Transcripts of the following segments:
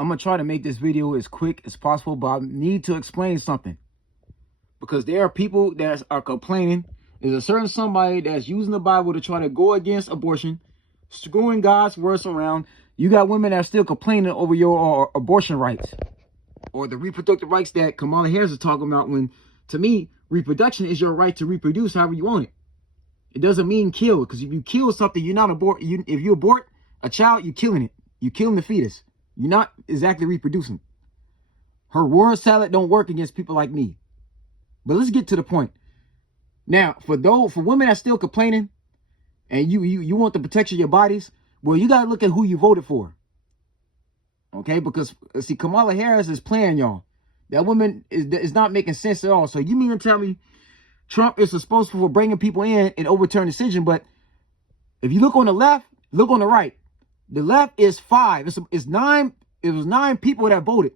I'm going to try to make this video as quick as possible, but I need to explain something. Because there are people that are complaining. There's a certain somebody that's using the Bible to try to go against abortion, screwing God's words around. You got women that are still complaining over your abortion rights or the reproductive rights that Kamala Harris is talking about, when, to me, reproduction is your right to reproduce however you want it. It doesn't mean kill, because if you kill something, you're not abort. If you abort a child, you're killing it. You're killing the fetus. You're not exactly reproducing. Her word salad don't work against people like me. But let's get to the point. Now, for women that's still complaining, and you want the protection of your bodies, well, you got to look at who you voted for. Okay, because see, Kamala Harris is playing y'all. That woman is not making sense at all. So you mean to tell me Trump is responsible for bringing people in and overturn the decision? But if you look on the left, look on the right. The left is 5. It's 9. It was 9 people that voted.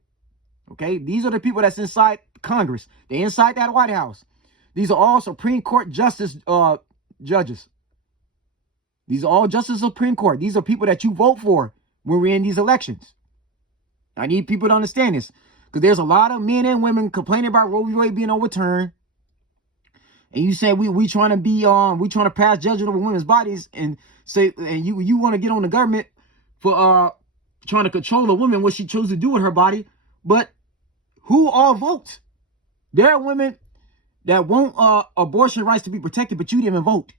Okay, these are the people that's inside Congress. They're inside that White House. These are all Supreme Court justice judges. These are all justices of Supreme Court. These are people that you vote for when we're in these elections. I need people to understand this, because there's a lot of men and women complaining about RoeVWade being overturned. And you say we trying to be we trying to pass judgment over women's bodies, and say, and you want to get on the government for trying to control a woman, what she chose to do with her body. But who all votes? There are women that want abortion rights to be protected, but you didn't even vote.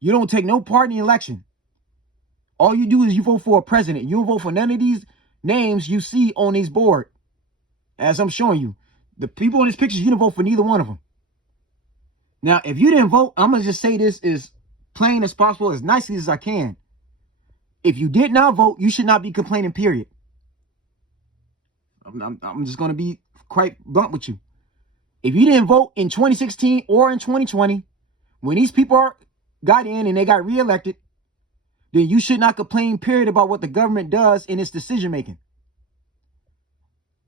You don't take no part in the election. All you do is you vote for a president. You don't vote for none of these names you see on this board. As I'm showing you, the people in these pictures, you didn't vote for neither one of them. Now, if you didn't vote, I'm going to just say this as plain as possible, as nicely as I can. If you did not vote, you should not be complaining, period. I'm just going to be quite blunt with you. If you didn't vote in 2016 or in 2020, when these people got in and they got reelected, then you should not complain, period, about what the government does in its decision making.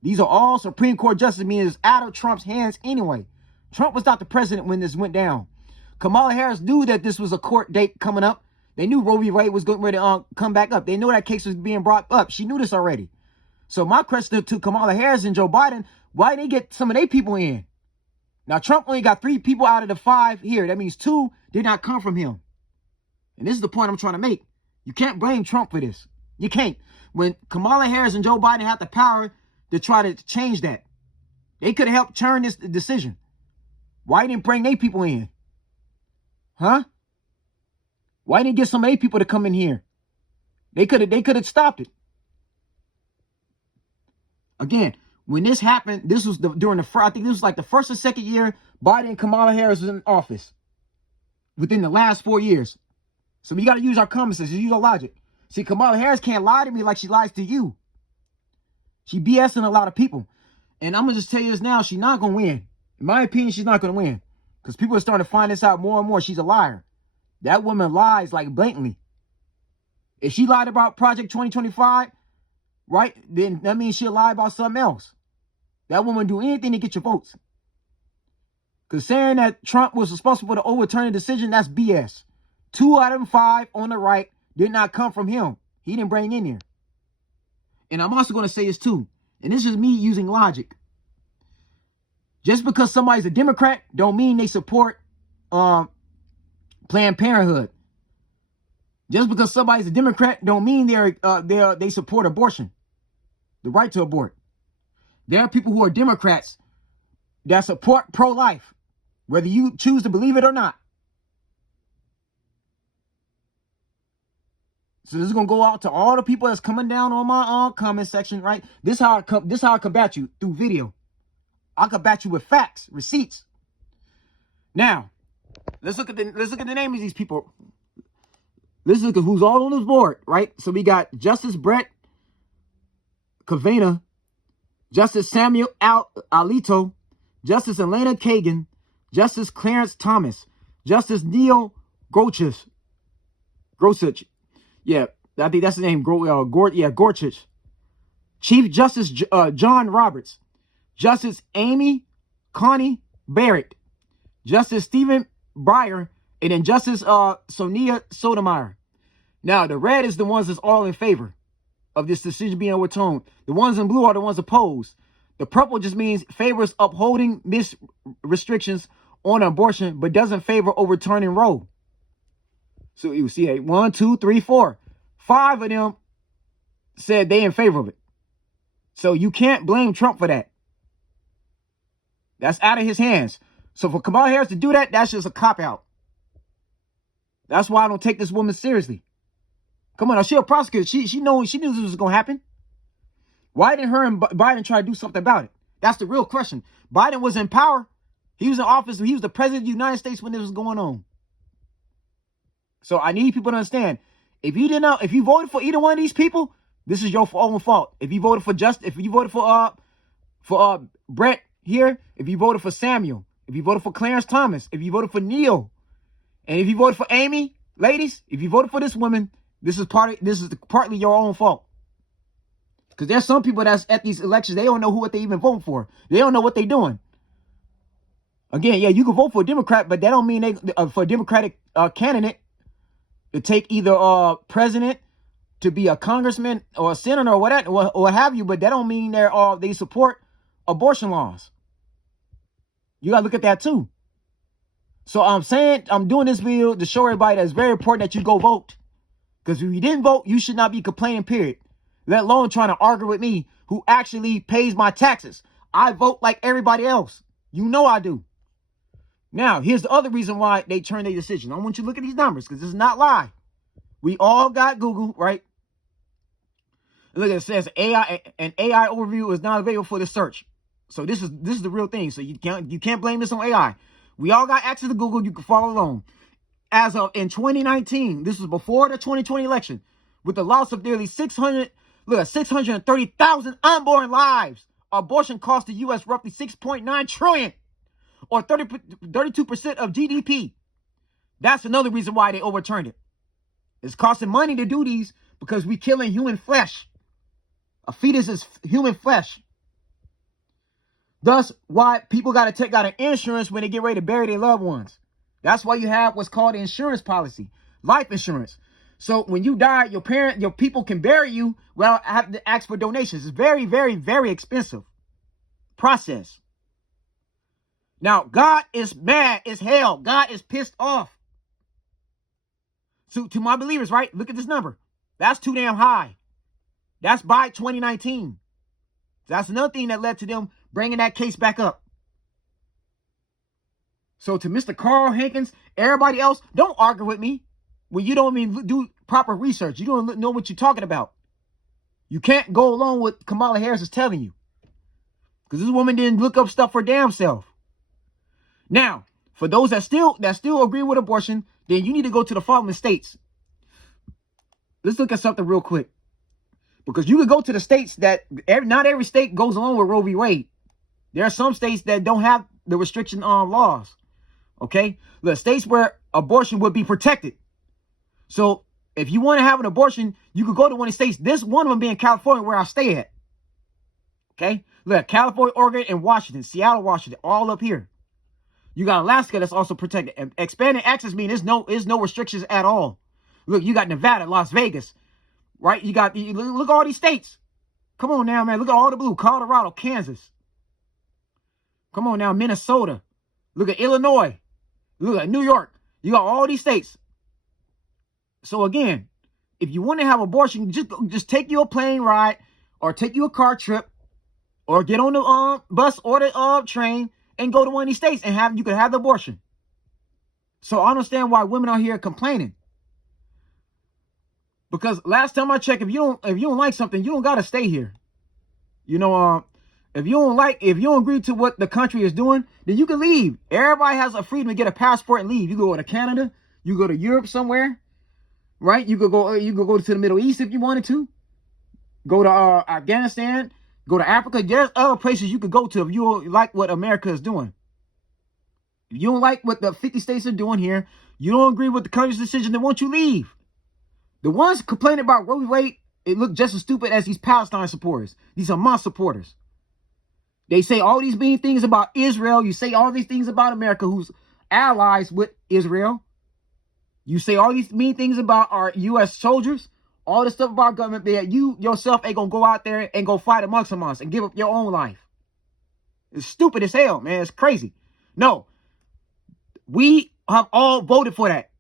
These are all Supreme Court justices, meaning it's out of Trump's hands anyway. Trump was not the president when this went down. Kamala Harris knew that this was a court date coming up. They knew RoeVWade was going to come back up. They knew that case was being brought up. She knew this already. So my question to Kamala Harris and Joe Biden, why didn't they get some of their people in? Now, Trump only got 3 people out of the 5 here. That means 2 did not come from him. And this is the point I'm trying to make. You can't blame Trump for this. You can't. When Kamala Harris and Joe Biden had the power to try to change that, they could have helped turn this decision. Why didn't bring their people in? Huh? Why didn't get some of their people to come in here? They could have stopped it. Again, when this happened, this was I think this was like the first or second year Biden and Kamala Harris was in office within the last 4 years. So we got to use our common sense, use our logic. See, Kamala Harris can't lie to me like she lies to you. She BSing a lot of people. And I'm going to just tell you this now, she's not going to win. In my opinion, she's not going to win. Because people are starting to find this out more and more. She's a liar. That woman lies like blatantly. If she lied about Project 2025, right, then that means she'll lie about something else. That woman do anything to get your votes. Because saying that Trump was responsible to overturn the decision, that's BS. 2 out of 5 on the right did not come from him. He didn't bring in there. And I'm also going to say this too. And this is me using logic. Just because somebody's a Democrat don't mean they support Planned Parenthood. Just because somebody's a Democrat don't mean they support abortion, the right to abort. There are people who are Democrats that support pro-life, whether you choose to believe it or not. So this is gonna go out to all the people that's coming down on my comment section, right? This how I combat you through video. I combat you with facts, receipts. Now, let's look at the name of these people. Let's look at who's all on this board, right? So we got Justice Brett Kavanaugh, Justice Samuel Alito, Justice Elena Kagan, Justice Clarence Thomas, Justice Neil Gorsuch. Yeah, I think that's the name. Gorsuch. Chief Justice John Roberts, Justice Amy Coney Barrett, Justice Stephen Breyer, and then Justice Sonia Sotomayor. Now, the red is the ones that's all in favor of this decision being overturned. The ones in blue are the ones opposed. The purple just means favors upholding restrictions on abortion, but doesn't favor overturning Roe. So you see, 1, 2, 3, 4. 5 of them said they in favor of it. So you can't blame Trump for that. That's out of his hands. So for Kamala Harris to do that, that's just a cop-out. That's why I don't take this woman seriously. Come on, now, she a prosecutor. She knew this was going to happen. Why didn't her and Biden try to do something about it? That's the real question. Biden was in power. He was in office. He was the president of the United States when this was going on. So I need people to understand. If you voted for either one of these people, this is your own fault. If you voted for Brett here, if you voted for Samuel, if you voted for Clarence Thomas, if you voted for Neil, and if you voted for Amy, ladies, if you voted for this woman, this is partly your own fault. Because there's some people that's at these elections, they don't know what they even voting for. They don't know what they're doing. Again, yeah, you can vote for a Democrat, but that don't mean for a Democratic candidate to take either president, to be a congressman or a senator or whatever, or what have you, but that don't mean they support abortion laws. You gotta look at that too. So I'm doing this video to show everybody that it's very important that you go vote. Because if you didn't vote, you should not be complaining, period. Let alone trying to argue with me, who actually pays my taxes. I vote like everybody else. You know I do. Now, here's the other reason why they turned their decision. I want you to look at these numbers, because this is not lie. We all got Google, right? And look, it says an AI overview is not available for the search. So this is the real thing. So you can't blame this on AI. We all got access to Google. You can follow along. As of in 2019, this was before the 2020 election, with the loss of nearly 630,000 unborn lives, abortion cost the U.S. roughly $6.9 trillion, or 32% of GDP. That's another reason why they overturned it. It's costing money to do these because we're killing human flesh. A fetus is human flesh. Thus, why people got to take out an insurance when they get ready to bury their loved ones. That's why you have what's called insurance policy, life insurance. So when you die, your people can bury you without having to ask for donations. It's very, very, very expensive process. Now, God is mad as hell. God is pissed off. So to my believers, right? Look at this number. That's too damn high. That's by 2019. That's another thing that led to them bringing that case back up. So to Mr. Carl Hankins, everybody else, don't argue with me when you don't even do proper research. You don't know what you're talking about. You can't go along with Kamala Harris is telling you. Because this woman didn't look up stuff for damn self. Now, for those that still agree with abortion, then you need to go to the following states. Let's look at something real quick. Because you could go to the states that not every state goes along with Roe v. Wade. There are some states that don't have the restriction on laws. Okay? The states where abortion would be protected. So if you want to have an abortion, you could go to one of the states. This one of them being California, where I stay at. Okay? Look, California, Oregon, and Washington. Seattle, Washington. All up here. You got Alaska that's also protected. And expanded access means there's no restrictions at all. Look, you got Nevada, Las Vegas. Right? Look at all these states. Come on now, man. Look at all the blue. Colorado, Kansas. Come on now, Minnesota. Look at Illinois. Look at New York. You got all these states. So again, if you want to have abortion, just take you a plane ride, or take you a car trip, or get on the bus or the train and go to one of these states and you can have the abortion. So I understand why women are here complaining. Because last time I checked, if you don't like something, you don't gotta stay here. You know, if you don't agree to what the country is doing, then you can leave. Everybody has a freedom to get a passport and leave. You go to Canada, you go to Europe somewhere, right? You could go to the Middle East if you wanted to. Go to Afghanistan, go to Africa. There's other places you could go to if you don't like what America is doing. If you don't like what the 50 states are doing here, you don't agree with the country's decision, then won't you leave? The ones complaining about RoeVWade, it look just as stupid as these Palestine supporters. These Hamas supporters. They say all these mean things about Israel. You say all these things about America, who's allies with Israel. You say all these mean things about our U.S. soldiers, all this stuff about government that you yourself ain't gonna go out there and go fight amongst us and give up your own life. It's stupid as hell, man. It's crazy. No, we have all voted for that.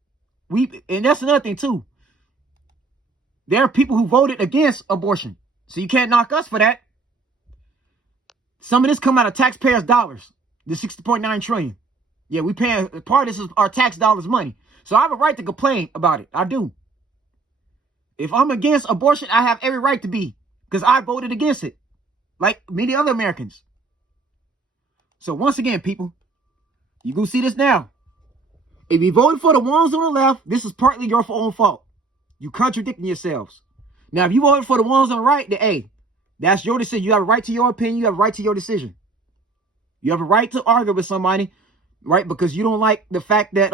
And that's another thing too. There are people who voted against abortion, so you can't knock us for that. Some of this come out of taxpayers' dollars, the 60.9 trillion. Yeah, we paying, part of this is our tax dollars money. So I have a right to complain about it. I do. If I'm against abortion, I have every right to be, because I voted against it, like many other Americans. So once again, people, you go see this now. If you voted for the ones on the left, this is partly your own fault. You contradicting yourselves. Now, if you voted for the ones on the right, then hey, that's your decision. You have a right to your opinion. You have a right to your decision. You have a right to argue with somebody, right? Because you don't like the fact that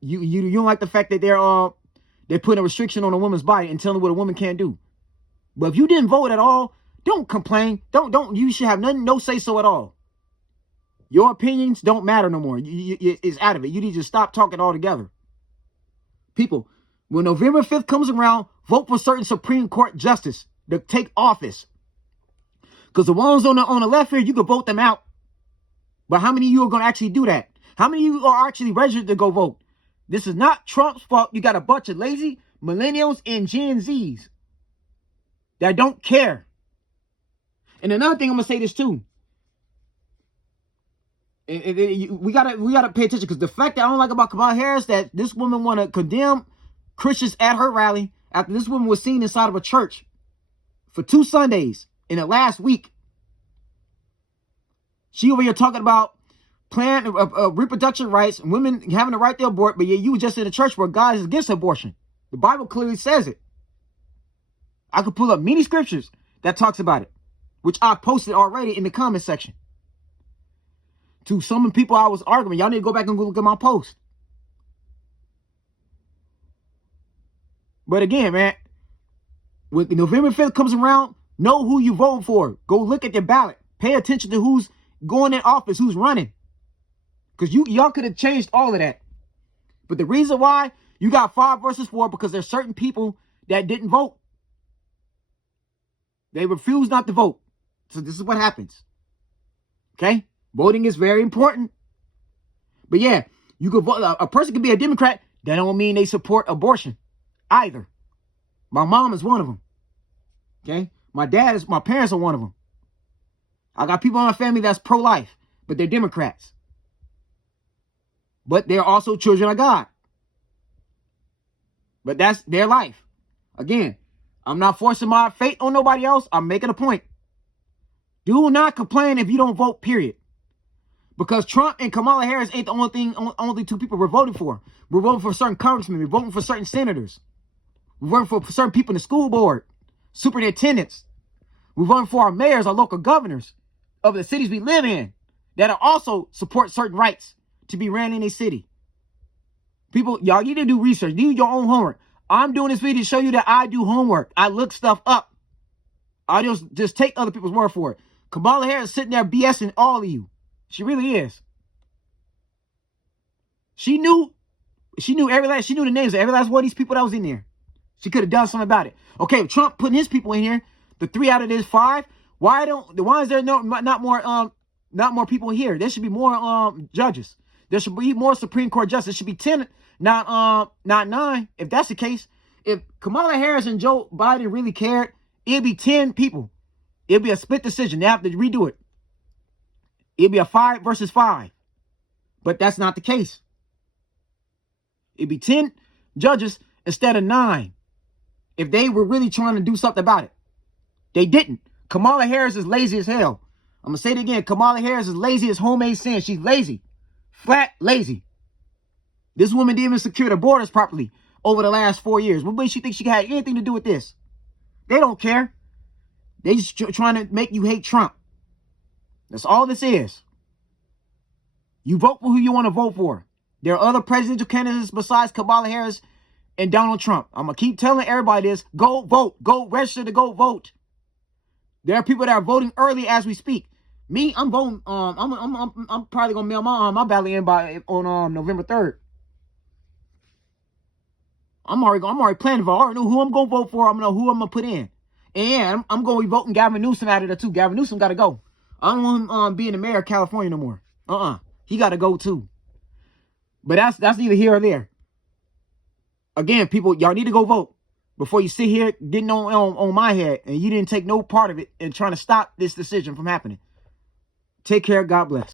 you don't like the fact that they're putting a restriction on a woman's body and telling what a woman can't do. But if you didn't vote at all, don't complain. Don't. You should have no say so at all. Your opinions don't matter no more. It's out of it. You need to stop talking altogether. People, when November 5th comes around, vote for certain Supreme Court justice to take office. Because the ones on the left here, you can vote them out. But how many of you are going to actually do that? How many of you are actually registered to go vote? This is not Trump's fault. You got a bunch of lazy millennials and Gen Zs that don't care. And another thing, I'm going to say this too. We gotta pay attention, because the fact that I don't like about Kamala Harris, that this woman want to condemn Christians at her rally after this woman was seen inside of a church for 2 Sundays in the last week. She over here talking about planned reproduction rights, women having the right to abort, but yeah, you were just in a church where God is against abortion. The Bible clearly says it. I could pull up many scriptures that talks about it, which I posted already in the comment section. To some people I was arguing, y'all need to go back and look at my post. But again, man, when November 5th comes around, know who you vote for. Go look at your ballot. Pay attention to who's going in office, who's running. Because y'all could have changed all of that. But the reason why you got 5 versus 4, because there's certain people that didn't vote. They refused not to vote. So this is what happens. Okay? Voting is very important. But yeah, you could vote. A person could be a Democrat. That don't mean they support abortion either. My mom is one of them. Okay? My parents are one of them. I got people in my family that's pro-life, but they're Democrats. But they're also children of God. But that's their life. Again, I'm not forcing my fate on nobody else. I'm making a point. Do not complain if you don't vote, period. Because Trump and Kamala Harris ain't the only 2 people we're voting for. We're voting for certain congressmen. We're voting for certain senators. We're voting for certain people in the school board, superintendents. We're voting for our mayors, our local governors of the cities we live in that are also support certain rights to be ran in a city. People, y'all need to do research. Do your own homework. I'm doing this video to show you that I do homework. I look stuff up. I just take other people's word for it. Kamala Harris is sitting there BSing all of you. She really is. She knew the names of every last one of these people that was in there. She could have done something about it. Okay, Trump putting his people in here, the 3 out of this 5. Why is there not more people here? There should be more judges. There should be more Supreme Court justice. There should be 10, not 9. If that's the case, if Kamala Harris and Joe Biden really cared, it'd be 10 people. It'd be a split decision. They have to redo it. It'd be a 5 versus 5. But that's not the case. It'd be 10 judges instead of 9. If they were really trying to do something about it. They didn't. Kamala Harris is lazy as hell. I'm going to say it again. Kamala Harris is lazy as homemade sand. She's lazy. Flat lazy. This woman didn't even secure the borders properly over the last 4 years. What makes you think she had anything to do with this? They don't care. They just trying to make you hate Trump. That's all this is. You vote for who you want to vote for. There are other presidential candidates besides Kamala Harris and Donald Trump. I'm going to keep telling everybody this. Go vote. Go register to go vote. There are people that are voting early as we speak. Me, I'm voting. I'm probably going to mail my ballot in on November 3rd. I'm already planning for. I already know who I'm gonna vote for. I'm gonna know who I'm gonna put in, and I'm gonna be voting Gavin Newsom out of there too. Gavin Newsom got to go. I don't want him being the mayor of California no more. He got to go too. But that's neither here or there. Again, people, y'all need to go vote before you sit here getting on my head and you didn't take no part of it and trying to stop this decision from happening. Take care. God bless.